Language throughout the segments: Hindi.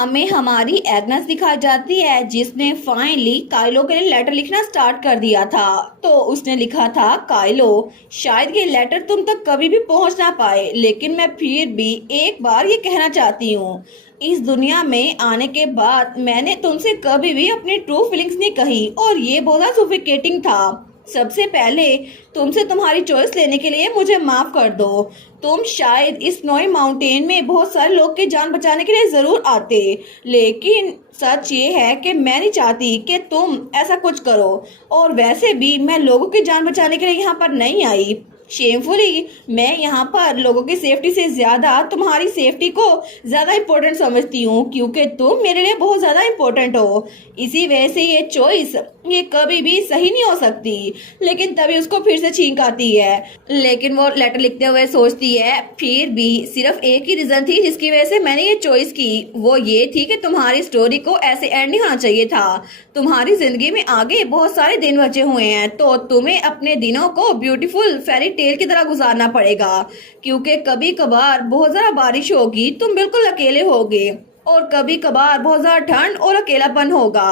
हमें हमारी एग्नेस दिखाई जाती है जिसने फाइनली काइलो के लिए लेटर लिखना स्टार्ट कर दिया था। तो उसने लिखा था, काइलो शायद ये लेटर तुम तक कभी भी पहुंच ना पाए, लेकिन मैं फिर भी एक बार ये कहना चाहती हूँ। इस दुनिया में आने के बाद मैंने तुमसे कभी भी अपनी ट्रू फीलिंग्स नहीं कही और ये बहुत सफोकेटिंग था। सबसे पहले तुमसे तुम्हारी चॉइस लेने के लिए मुझे माफ कर दो। तुम शायद इस स्नोई माउंटेन में बहुत सारे लोग की जान बचाने के लिए जरूर आते, लेकिन सच ये है कि मैं नहीं चाहती कि तुम ऐसा कुछ करो। और वैसे भी मैं लोगों की जान बचाने के लिए यहाँ पर नहीं आई। शेमफुली मैं यहाँ पर लोगों की सेफ्टी से ज्यादा तुम्हारी सेफ्टी को ज्यादा इम्पोर्टेंट समझती हूँ, क्योंकि तुम मेरे लिए बहुत ज्यादा इम्पोर्टेंट हो। इसी वजह से ये चॉइस ये कभी भी सही नहीं हो सकती। लेकिन तभी उसको फिर से छींक आती है। लेकिन वो लेटर लिखते हुए सोचती है, फिर भी सिर्फ एक ही रीजन थी जिसकी वजह से मैंने ये चॉइस की। वो ये थी कि तुम्हारी स्टोरी को ऐसे एंड नहीं होना चाहिए था। तुम्हारी जिंदगी में आगे बहुत सारे दिन बचे हुए हैं, तो तुम्हें अपने दिनों को ब्यूटीफुल फेरी टेल की तरह गुजारना पड़ेगा, क्योंकि कभी कभार बहुत ज्यादा बारिश होगी, तुम बिल्कुल अकेले होगे, और कभी कभार बहुत ज्यादा ठंड और अकेलापन होगा।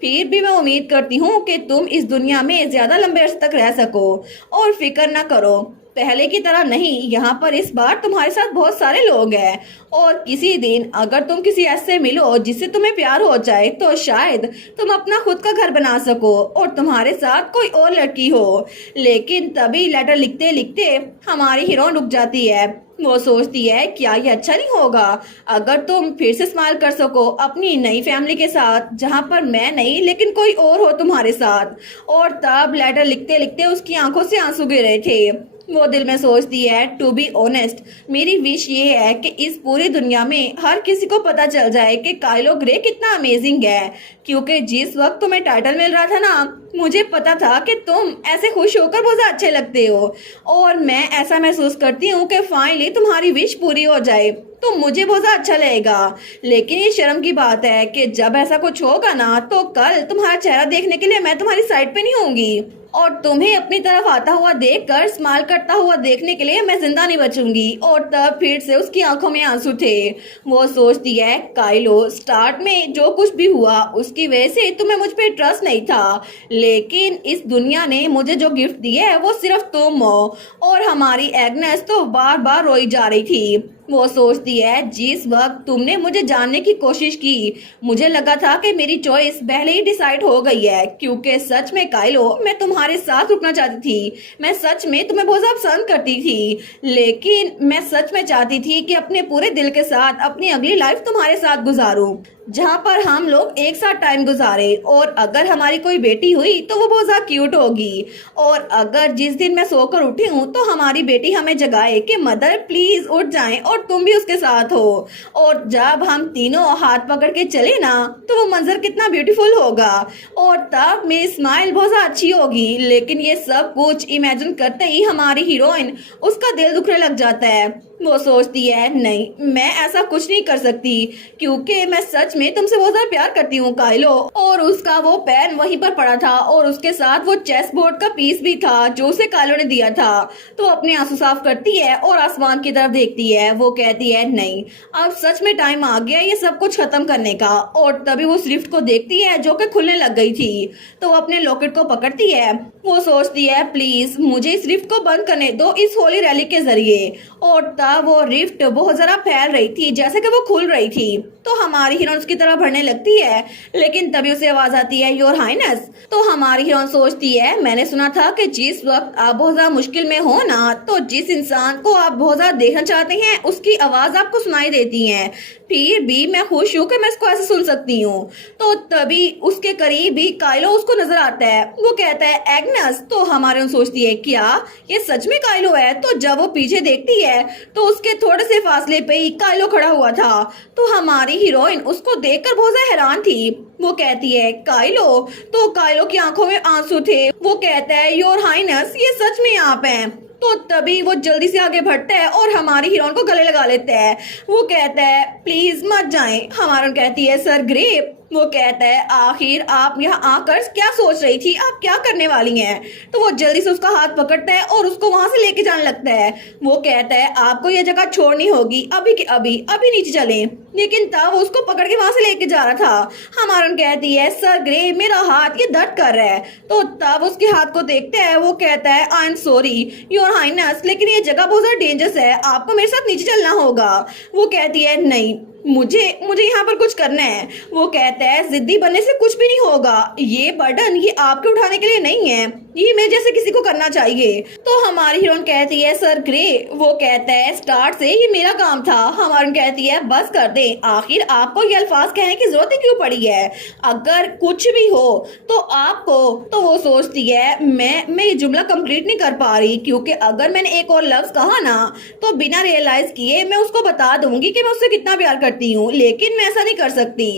फिर भी मैं उम्मीद करती हूँ कि तुम इस दुनिया में ज्यादा लंबे अर्से तक रह सको। और फिक्र ना करो, पहले की तरह नहीं, यहाँ पर इस बार तुम्हारे साथ बहुत सारे लोग हैं। और किसी दिन अगर तुम किसी ऐसे मिलो जिससे तुम्हें प्यार हो जाए, तो शायद तुम अपना खुद का घर बना सको और तुम्हारे साथ कोई और लड़की हो। लेकिन तभी लेटर लिखते लिखते हमारी हीरोइन रुक जाती है। वो सोचती है, क्या ये अच्छा नहीं होगा अगर तुम फिर से स्माइल कर सको अपनी नई फैमिली के साथ, जहाँ पर मैं नहीं लेकिन कोई और हो तुम्हारे साथ। और तब लेटर लिखते लिखते उसकी आंखों से आंसू गिर रहे थे। वो दिल में सोचती है, टू बी ऑनेस्ट मेरी विश ये है कि इस पूरी दुनिया में हर किसी को पता चल जाए कि काइलो ग्रे कितना अमेजिंग है, क्योंकि जिस वक्त तुम्हें टाइटल मिल रहा था ना, मुझे पता था कि तुम ऐसे खुश होकर बहुत अच्छे लगते हो। और मैं ऐसा महसूस करती हूँ कि फाइनली तुम्हारी विश पूरी हो जाए तो मुझे बहुत अच्छा लगेगा। लेकिन ये शर्म की बात है कि जब ऐसा कुछ होगा ना, तो कल तुम्हारा चेहरा देखने के लिए मैं तुम्हारी साइड पे नहीं होंगी, और तुम्हें अपनी तरफ आता हुआ देखकर स्माइल करता हुआ देखने के लिए मैं जिंदा नहीं बचूंगी। और तब फिर से उसकी आंखों में आंसू थे। वो सोचती है, काइलो स्टार्ट में जो कुछ भी हुआ उसकी वजह से तुम्हें मुझ पे ट्रस्ट नहीं था, लेकिन इस दुनिया ने मुझे जो गिफ्ट दिया है वो सिर्फ तुम हो। और हमारी एग्नेस तो बार बार रोई जा रही थी। वो सोचती है, जिस वक्त तुमने मुझे जानने की कोशिश की, मुझे लगा था कि मेरी चॉइस पहले ही डिसाइड हो गई है, क्योंकि सच में काइलो मैं तुम्हारे साथ रुकना चाहती थी। मैं सच में तुम्हें बहुत ज्यादा पसंद करती थी, लेकिन मैं सच में चाहती थी कि अपने पूरे दिल के साथ अपनी अगली लाइफ तुम्हारे साथ गुजारूं, जहाँ पर हम लोग एक साथ टाइम गुजारे। और अगर हमारी कोई बेटी हुई तो वो बहुत ज्यादा क्यूट होगी। और अगर जिस दिन मैं सोकर उठी हूँ तो हमारी बेटी हमें जगाए कि मदर प्लीज उठ जाएं और तुम भी उसके साथ हो। और जब हम तीनों हाथ पकड़ के चले ना, तो वो मंजर कितना ब्यूटीफुल होगा, और तब मेरी स्माइल बहुत ज्यादा अच्छी होगी। लेकिन ये सब कुछ इमेजिन करते ही हमारी हीरोइन उसका दिल दुखने लग जाता है। वो सोचती है, नहीं मैं ऐसा कुछ नहीं कर सकती, क्योंकि मैं सच में तुमसे बहुत ज्यादा प्यार करती हूँ काइलो। और उसका वो पेन वहीं पर पड़ा था, और उसके साथ वो चेस बोर्ड का पीस भी था जो उसे काइलो ने दिया था। तो अपने आंसू साफ करती है और आसमान की तरफ देखती है। वो कहती है, नहीं अब सच में टाइम आ गया ये सब कुछ खत्म करने का। और तभी वो स्विफ्ट को देखती है जो कि खुलने लग गई थी। तो वो अपने लॉकेट को पकड़ती है। वो सोचती है, प्लीज मुझे इस रिफ्ट को बंद करने दो इस होली रैली के जरिए। और तब वो रिफ्ट बहुत ज्यादा फैल रही थी, जैसे कि वो खुल रही थी। तो हमारी हीरोइन उसकी तरफ बढ़ने लगती है, लेकिन तभी उसे आवाज आती है, योर हाइनेस। तो हमारी हीरोइन सोचती है, मैंने सुना था कि जिस वक्त आप बहुत ज्यादा मुश्किल में हो ना, तो जिस इंसान को आप बहुत ज्यादा देखना चाहते हैं उसकी आवाज आपको सुनाई देती है। फिर भी मैं खुश हूँ कि मैं इसको ऐसे सुन सकती हूँ। तो तभी उसके करीब ही काइलो उसको नजर आता है। वो कहता है, एग्नेस। तो हमारे सोचती है, क्या ये सच में काइलो है? तो जब वो पीछे देखती है तो उसके थोड़े से फासले पे ही काइलो खड़ा हुआ था। तो हमारी हीरोइन उसको देखकर बहुत ज्यादा हैरान थी। वो कहती है, काइलो। तो काइलो की आंखों में आंसू थे। वो कहता है, योर हाइनेस ये सच में आप हैं। तो तभी वो जल्दी से आगे बढ़ता है और हमारी हीरोइन को गले लगा लेता है। वो कहता है, प्लीज मत जाएं। हमारी कहती है, सर ग्रे वो कहता है आखिर आप यहाँ आकर क्या सोच रही थी, आप क्या करने वाली हैं। तो वो जल्दी से उसका हाथ पकड़ता है और उसको वहां से लेके जाने लगता है। वो कहता है आपको ये जगह छोड़नी होगी, अभी के अभी अभी नीचे चलें। लेकिन तब वो उसको पकड़ के वहां से लेके जा रहा था। हमारन कहती है सर ग्रे मेरा हाथ ये दर्द कर रहा है। तो तब उसके हाथ को देखते हैं। वो कहता है I am sorry your highness, लेकिन ये जगह बहुत ज्यादा डेंजरस है, आपको मेरे साथ नीचे चलना होगा। वो कहती है नहीं, मुझे मुझे यहाँ पर कुछ करना है। वो कहता है जिद्दी बनने से कुछ भी नहीं होगा, ये बर्डन ये आपके उठाने के लिए नहीं है, ये मैं जैसे किसी को करना चाहिए। तो हमारी हीरोइन कहती है सर ग्रे। वो कहता है स्टार्ट से ये मेरा काम था। हमारी कहती है बस कर दे, आखिर आपको ये अल्फाज कहने की जरूरत ही क्यों पड़ी है, अगर कुछ भी हो तो आपको। तो वो सोचती है मैं ये जुमला कंप्लीट नहीं कर पा रही, क्योंकि अगर मैंने एक और लफ्ज कहा ना तो बिना रियलाइज किए मैं उसको बता दूंगी कि मैं उससे कितना प्यार करती हूँ, लेकिन मैं ऐसा नहीं कर सकती।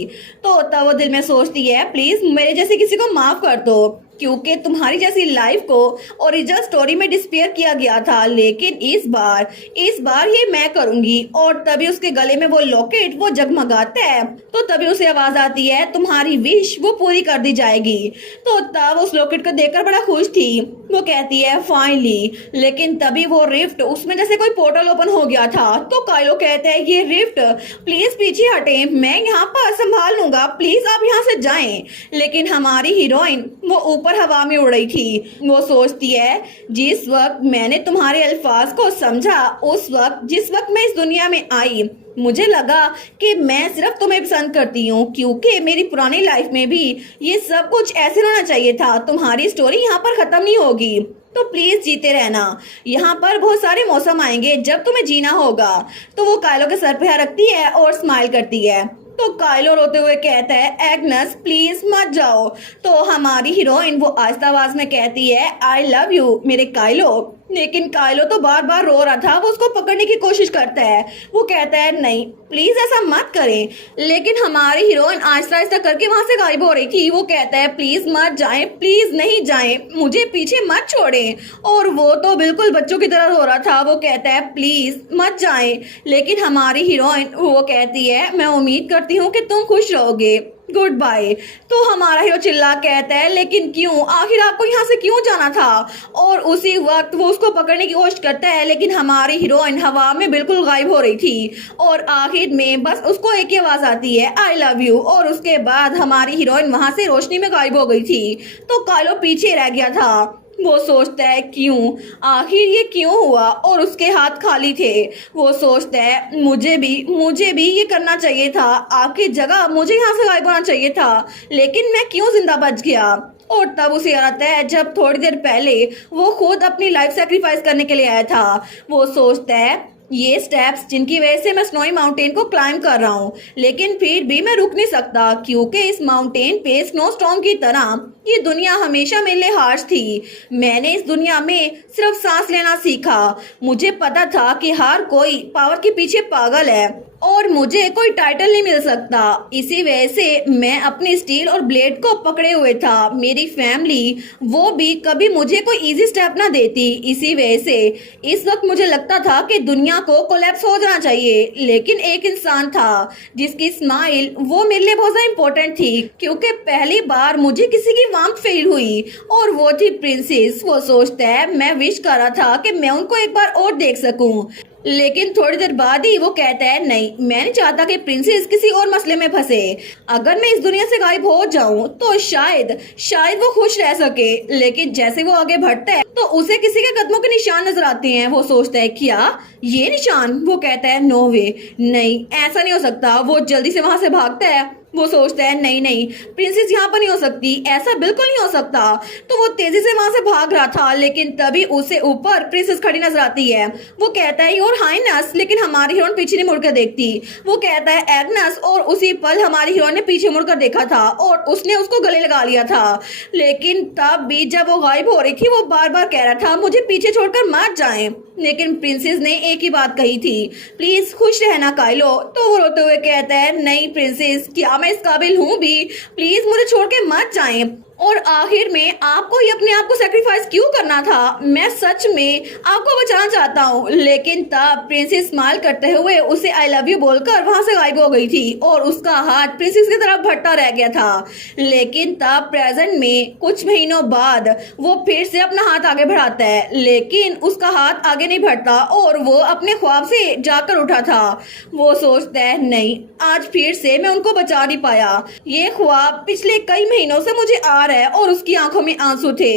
तो तब वो दिल में सोचती है प्लीज मेरे जैसे किसी को माफ कर दो, क्योंकि तुम्हारी जैसी लाइफ को ओरिजिनल स्टोरी में डिस्पेयर किया गया था, लेकिन इस बार ये मैं करूंगी। और तभी उसके गले में वो लॉकेट वो जगमगाता है। तो तभी उसे आवाज आती है तुम्हारी विश वो पूरी कर दी जाएगी। तो तब उस लॉकेट को देखकर बड़ा खुश थी। वो कहती है फाइनली, लेकिन तभी वो रिफ्ट उसमें जैसे कोई पोर्टल ओपन हो गया था। तो काइलो कहता है ये रिफ्ट प्लीज पीछे हटे, मैं यहाँ पर संभाल लूंगा, प्लीज आप यहाँ से जाएं। लेकिन हमारी हीरोइन वो ऊपर हवा में उड़ रही थी। वो सोचती है जिस वक्त मैंने तुम्हारे अल्फाज को समझा, उस वक्त जिस वक्त मैं इस दुनिया में आई, मुझे लगा कि मैं सिर्फ तुम्हें पसंद करती हूँ, क्योंकि मेरी पुरानी लाइफ में भी ये सब कुछ ऐसे होना चाहिए था। तुम्हारी स्टोरी यहाँ पर खत्म नहीं होगी, तो प्लीज जीते रहना, यहाँ पर बहुत सारे मौसम आएंगे जब तुम्हें जीना होगा। तो वो काइलो के सर पे हाथ रखती है और स्माइल करती है। तो काइलो रोते हुए कहता है एग्नस प्लीज मत जाओ। तो हमारी हीरोइन वो आहिस्ता आवाज में कहती है आई लव यू मेरे काइलो। लेकिन काइलो तो बार बार रो रहा था। वो उसको पकड़ने की कोशिश करता है। वो कहता है नहीं प्लीज ऐसा मत करें। लेकिन हमारी हीरोइन आहिस्ता आहिस्ता करके वहां से गायब हो रही थी। वो कहता है प्लीज मत जाएं, प्लीज नहीं जाएं, मुझे पीछे मत छोड़ें। और वो तो बिल्कुल बच्चों की तरह रो रहा था। वो कहता है प्लीज मत जाएं। लेकिन हमारी हीरोइन वो कहती है मैं उम्मीद करती हूँ कि तुम खुश रहोगे, गुड बाय। तो हमारा हीरो चिल्ला कहता है लेकिन क्यों, आखिर आपको यहाँ से क्यों जाना था। और उसी वक्त वो उसको पकड़ने की कोशिश करता है, लेकिन हमारी हीरोइन हवा में बिल्कुल गायब हो रही थी। और आखिर में बस उसको एक ही आवाज आती है आई लव यू। और उसके बाद हमारी हीरोइन वहां से रोशनी में गायब हो गई थी। तो काइलो पीछे रह गया था। वो सोचता है क्यों, आखिर ये क्यों हुआ, और उसके हाथ खाली थे। वो सोचता है मुझे भी ये करना चाहिए था, आपकी जगह मुझे यहाँ से गायब होना चाहिए था, लेकिन मैं क्यों जिंदा बच गया। और तब उसे याद आता है जब थोड़ी देर पहले वो खुद अपनी लाइफ सेक्रीफाइस करने के लिए आया था। वो सोचता है ये स्टेप्स जिनकी वजह से मैं स्नोई माउंटेन को क्लाइंब कर रहा हूँ, लेकिन फिर भी मैं रुक नहीं सकता, क्योंकि इस माउंटेन पे स्नो स्टॉर्म की तरह ये दुनिया हमेशा मेरे लिए हार्श थी। मैंने इस दुनिया में सिर्फ सांस लेना सीखा। मुझे पता था कि हर कोई पावर के पीछे पागल है और मुझे कोई टाइटल नहीं मिल सकता। इसी वजह से मैं अपने स्टील और ब्लेड को पकड़े हुए था। मेरी फैमिली वो भी कभी मुझे कोई इजी स्टेप ना देती। इसी वजह से इस वक्त मुझे लगता था कि दुनिया को कोलैप्स हो जाना चाहिए, लेकिन एक इंसान था जिसकी स्माइल वो मेरे लिए बहुत ज्यादा इम्पोर्टेंट थी, क्योंकि पहली बार मुझे किसी की वार्मथ फील हुई और वो थी प्रिंसेस। वो सोचता है मैं विश कर रहा था कि मैं उनको एक बार और देख सकूं, लेकिन थोड़ी देर बाद ही वो कहता है नहीं, मैं नहीं चाहता कि प्रिंसेस किसी और मसले में फंसे। अगर मैं इस दुनिया से गायब हो जाऊं तो शायद वो खुश रह सके। लेकिन जैसे वो आगे बढ़ता है तो उसे किसी के कदमों के निशान नजर आते हैं। वो सोचता है क्या ये निशान। वो कहता है नो वे, नहीं ऐसा नहीं हो सकता। वो जल्दी से वहां से भागता है। वो सोचता है नहीं प्रिंसेस यहाँ पर नहीं हो सकती, ऐसा बिल्कुल नहीं हो सकता। तो वो तेजी से वहां से भाग रहा था, लेकिन तभी उसे ऊपर प्रिंसेस खड़ी नजर आती है। वो कहता है योर हाइनेस, लेकिन हमारी हीरोइन पीछे नहीं मुड़कर देखती। वो कहता है एग्नस, और उसी पल हमारी हीरोइन ने पीछे मुड़कर देखा था और उसने उसको गले लगा लिया था। लेकिन तब भी जब वो गायब हो रही थी वो बार बार कह रहा था मुझे पीछे छोड़कर मत जाएं। लेकिन प्रिंसेस ने एक ही बात कही थी, प्लीज खुश रहना काइलो। तो वो रोते हुए कहता है नहीं प्रिंसेस, क्या मैं इस काबिल हूँ भी, प्लीज मुझे छोड़ के मत जाएं। और आखिर में आपको ही अपने आप को सेक्रीफाइस क्यों करना था? मैं सच में आपको बचाना चाहता हूँ। लेकिन तब प्रिंसेस स्माइल करते हुए उसे आई लव यू बोलकर वहां से गायब हो गई थी और उसका हाथ प्रिंसेस की तरफ बढ़ता रह गया था। लेकिन तब प्रेजेंट में कुछ महीनों बाद वो फिर से अपना हाथ आगे बढ़ाता है, लेकिन उसका हाथ आगे नहीं बढ़ता और वो अपने ख्वाब से जाकर उठा था। वो सोचता है नहीं, आज फिर से मैं उनको बचा नहीं पाया। ये ख्वाब पिछले कई महीनों से मुझे आ रहा है और उसकी आंखों में आंसू थे।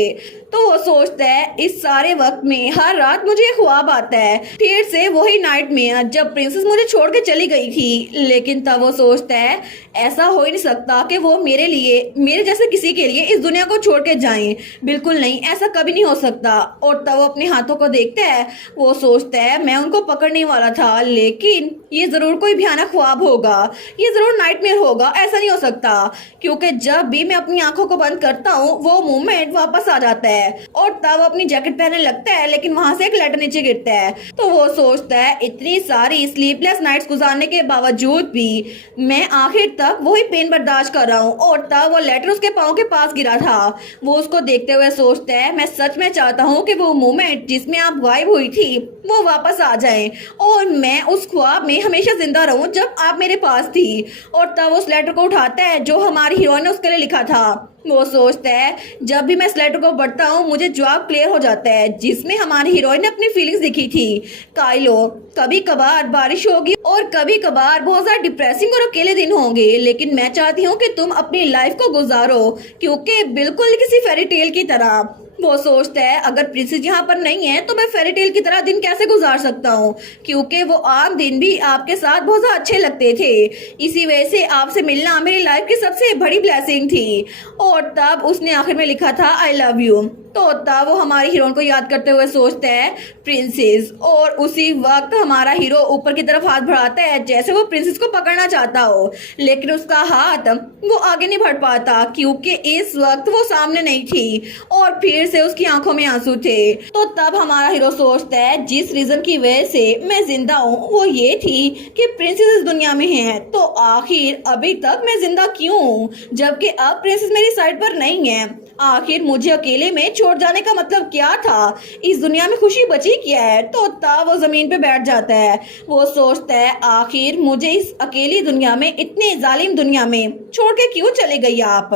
तो वो सोचता है इस सारे वक्त में हर रात मुझे ख्वाब आता है फिर से वही नाइटमेयर जब प्रिंसेस मुझे छोड़ के चली गई थी। लेकिन तब वो सोचता है ऐसा हो ही नहीं सकता कि वो मेरे लिए, मेरे जैसे किसी के लिए इस दुनिया को छोड़ के जाएं। बिल्कुल नहीं, ऐसा कभी नहीं हो सकता। और तब वो अपने हाथों को देखता है। वो सोचता है मैं उनको पकड़ने वाला था, लेकिन ये जरूर कोई भयानक ख्वाब होगा, ये जरूर नाइटमेयर होगा। ऐसा नहीं हो सकता, क्योंकि जब भी मैं अपनी आंखों को बंद करता हूँ वो मोमेंट वापस आ जाता है। और तब अपनी जैकेट पहनने लगता है, लेकिन वहां से एक लेटर नीचे गिरता है। तो वो सोचता है इतनी सारी स्लीपलेस नाइट्स गुजारने के बावजूद भी मैं आखिर तक वही पेन बर्दाश्त कर रहा हूँ। और तब वो लेटर उसके पाँव के पास गिरा था। वो उसको देखते हुए सोचता है मैं सच में चाहता हूँ कि वो मोमेंट जिसमें आप गायब हुई थी वो वापस आ जाए और मैं उस ख्वाब में हमेशा जिंदा रहूं जब आप मेरे पास थी। और तब उस लेटर को उठाता है जो हमारी हीरोइन ने उसके लिए लिखा था। वो सोचता है जब भी मैं इस लेटर को पढ़ता हूँ मुझे जवाब क्लियर हो जाता है, जिसमें हमारी हीरोइन ने अपनी फीलिंग्स लिखी थी। काइलो, कभी कभार बारिश होगी और कभी कभार बहुत ज्यादा डिप्रेसिंग और अकेले दिन होंगे, लेकिन मैं चाहती हूँ कि तुम अपनी लाइफ को गुजारो, क्योंकि बिल्कुल किसी फेरी टेल की तरह। वो सोचता है अगर प्रिंसेस यहाँ पर नहीं है तो मैं फेरी टेल की तरह दिन कैसे गुजार सकता हूँ, क्योंकि वो आम दिन भी आपके साथ बहुत ज्यादा अच्छे लगते थे। इसी वजह से आपसे मिलना मेरी लाइफ की सबसे बड़ी ब्लेसिंग थी। और तब उसने आखिर में लिखा था आई लव यू। तो तब वो हमारी हीरोइन को याद करते हुए सोचता है प्रिंसेस, और उसी वक्त हमारा हीरो ऊपर की तरफ हाथ बढ़ाता है जैसे वो प्रिंसेस को पकड़ना चाहता हो, लेकिन उसका हाथ वो आगे नहीं बढ़ पाता क्योंकि इस वक्त वो सामने नहीं थी और फिर से उसकी आंखों में आंसू थे। तो तब हमारा हीरो सोचता है जिस रीजन की वजह से मैं जिंदा हूँ वो ये थी कि प्रिंसेस इस दुनिया में है, तो आखिर अभी तक मैं जिंदा क्यों हूँ जबकि अब प्रिंसेस मेरी साइड पर नहीं है। आखिर मुझे अकेले में छोड़ जाने का मतलब क्या था, इस दुनिया में खुशी बची क्या है। तो तब वो जमीन पे बैठ जाता है। वो सोचता है आखिर मुझे इस अकेली दुनिया में, इतनी जालिम दुनिया में छोड़ के क्यों चले गई आप।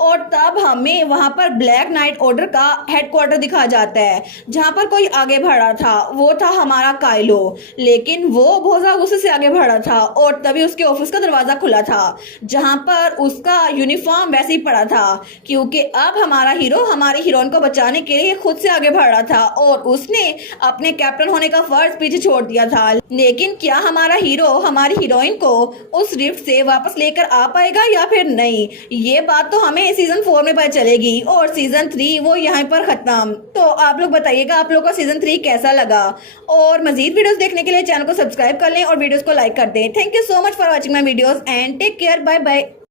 और तब हमें वहां पर ब्लैक नाइट ऑर्डर का हेडक्वार्टर दिखा जाता है जहां पर कोई आगे बढ़ा था। वो था हमारा काइलो, लेकिन वो बहुत ज्यादा गुस्से से आगे बढ़ा था और तभी उसके ऑफिस का दरवाजा खुला था जहां पर उसका यूनिफॉर्म वैसे ही पड़ा था, क्योंकि अब हमारा हीरो हमारी हीरोइन को बचाने के लिए खुद से आगे बढ़ रहा था और उसने अपने कैप्टन होने का फर्ज पीछे छोड़ दिया था। लेकिन क्या हमारा हीरो हमारी हीरोइन को उस रिफ्ट से वापस लेकर आ पाएगा या फिर नहीं, ये बात तो हमें सीजन 4 में पता चलेगी और सीजन 3 वो यहाँ पर खत्म। तो आप लोग बताइएगा आप लोगों को सीजन 3 कैसा लगा, और मजीद वीडियोस देखने के लिए चैनल को सब्सक्राइब कर लें और वीडियोस को लाइक कर दें। Thank you so much for watching my videos and take care, bye bye.